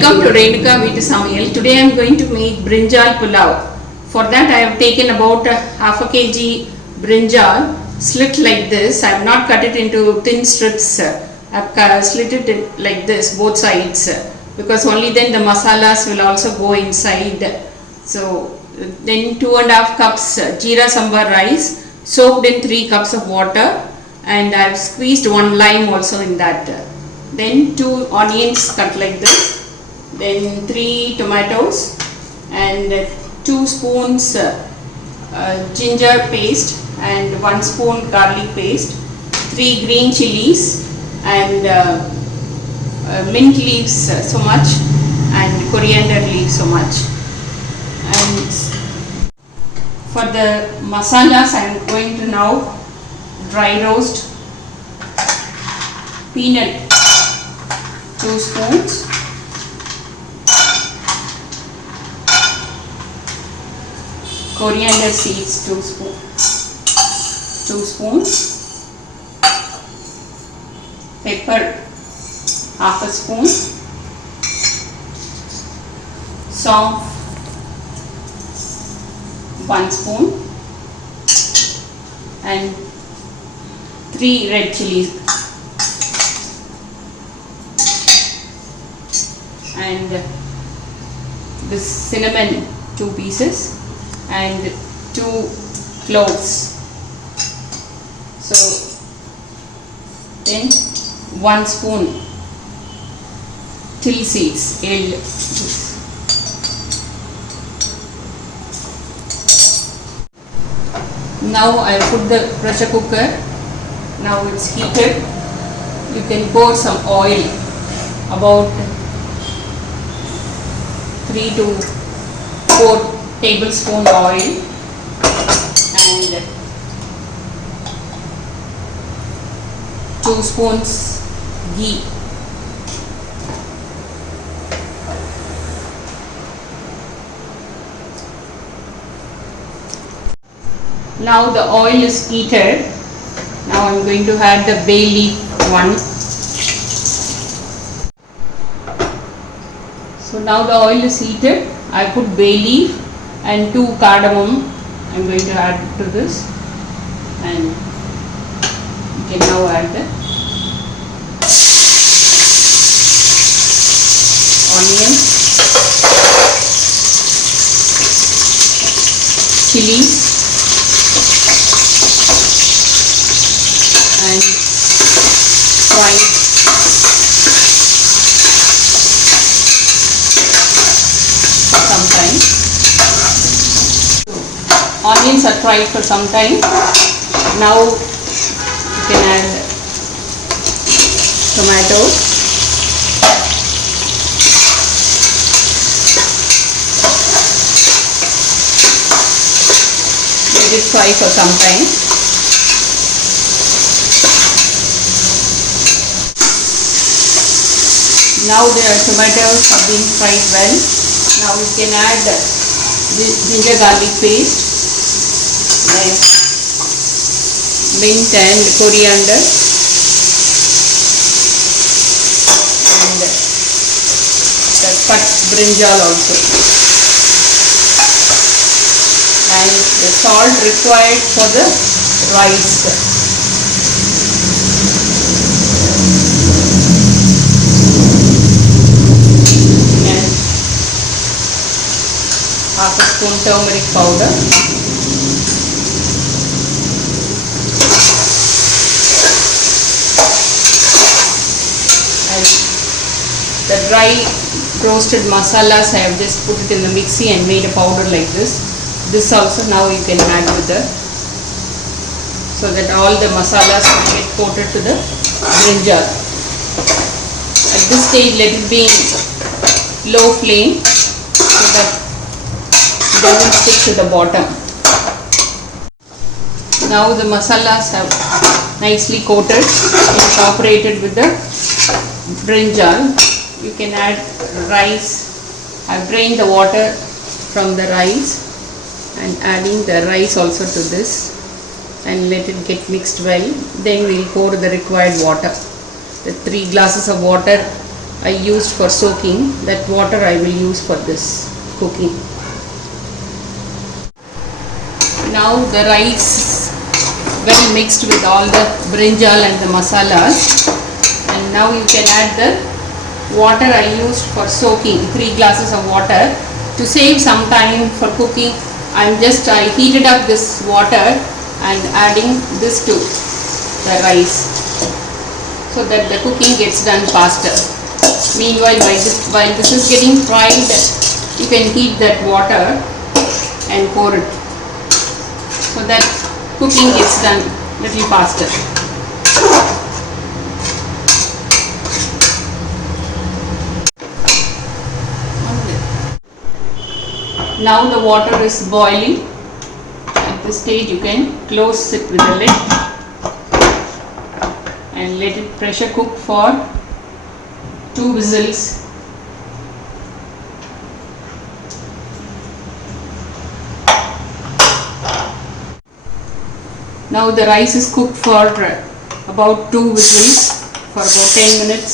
Welcome to Renuka Veetu Samayal. Today I am going to make brinjal pulao. For that I have taken about half a kg brinjal, slit like this. I have not cut it into thin strips. I have slit it like this, both sides, because only then the masalas will also go inside. So then 2.5 cups jeera sambar rice soaked in 3 cups of water, and I have squeezed 1 lime also in that. Then 2 onions cut like this, then 3 tomatoes and 2 spoons ginger paste and 1 spoon garlic paste, 3 green chilies and mint leaves so much, and coriander leaves so much. And for the masalas I am going to now dry roast peanut 2 spoons, coriander seeds 2 spoons, pepper half a spoon, saunt 1 spoon, and 3 red chilies, and this cinnamon 2 pieces, and 2 cloves. So then 1 spoon till seeds. Now I put the pressure cooker. Now it's heated. You can pour some oil, about 3 to 4 tablespoon oil, and 2 spoons ghee. Now the oil is heated. Now I am going to add the bay leaf one. So now the oil is heated. I put bay leaf and 2 cardamom. I am going to add to this, and you can now add the onions, chilies, and fried sometime. Onions are fried for some time. Now you can add tomatoes, let it fry for some time. Now the tomatoes have been fried well. Now we can add the ginger garlic paste, then mint and coriander, and the cut brinjal also, and the salt required for the rice. Half a spoon turmeric powder, and the dry roasted masalas I have just put it in the mixie and made a powder like this. This also now you can add with the, so that all the masalas will get coated to the brinjal. At this stage let it be in low flame so that it doesn't stick to the bottom. Now the masalas have nicely coated, incorporated with the brinjal. You can add rice. I have drained the water from the rice and adding the rice also to this, and let it get mixed well. Then we will pour the required water. The 3 glasses of water I used for soaking, that water I will use for this cooking. Now the rice well mixed with all the brinjal and the masalas, and now you can add the water I used for soaking, 3 glasses of water. To save some time for cooking, I heated up this water and adding this to the rice so that the cooking gets done faster. Meanwhile, while this is getting fried, you can heat that water and pour it so that cooking gets done little faster. Now the water is boiling. At this stage you can close it with a lid and let it pressure cook for 2 whistles. Now the rice is cooked for about 2 whistles for about 10 minutes.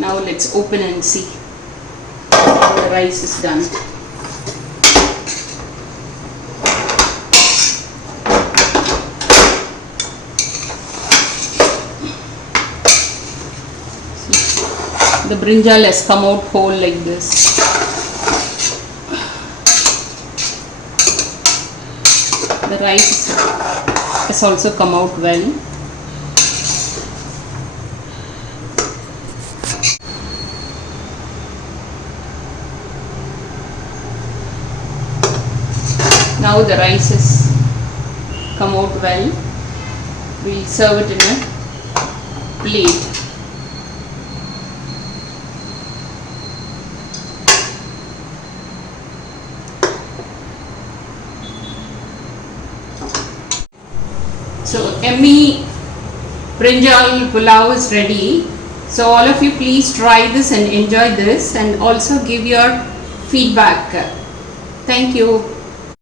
Now let's open and see. The rice is done. See, the brinjal has come out whole like this. The rice has also come out well. Now the rice has come out well. We'll serve it in a plate. So yummy brinjal pulao is ready. So all of you please try this and enjoy this, and also give your feedback. Thank you.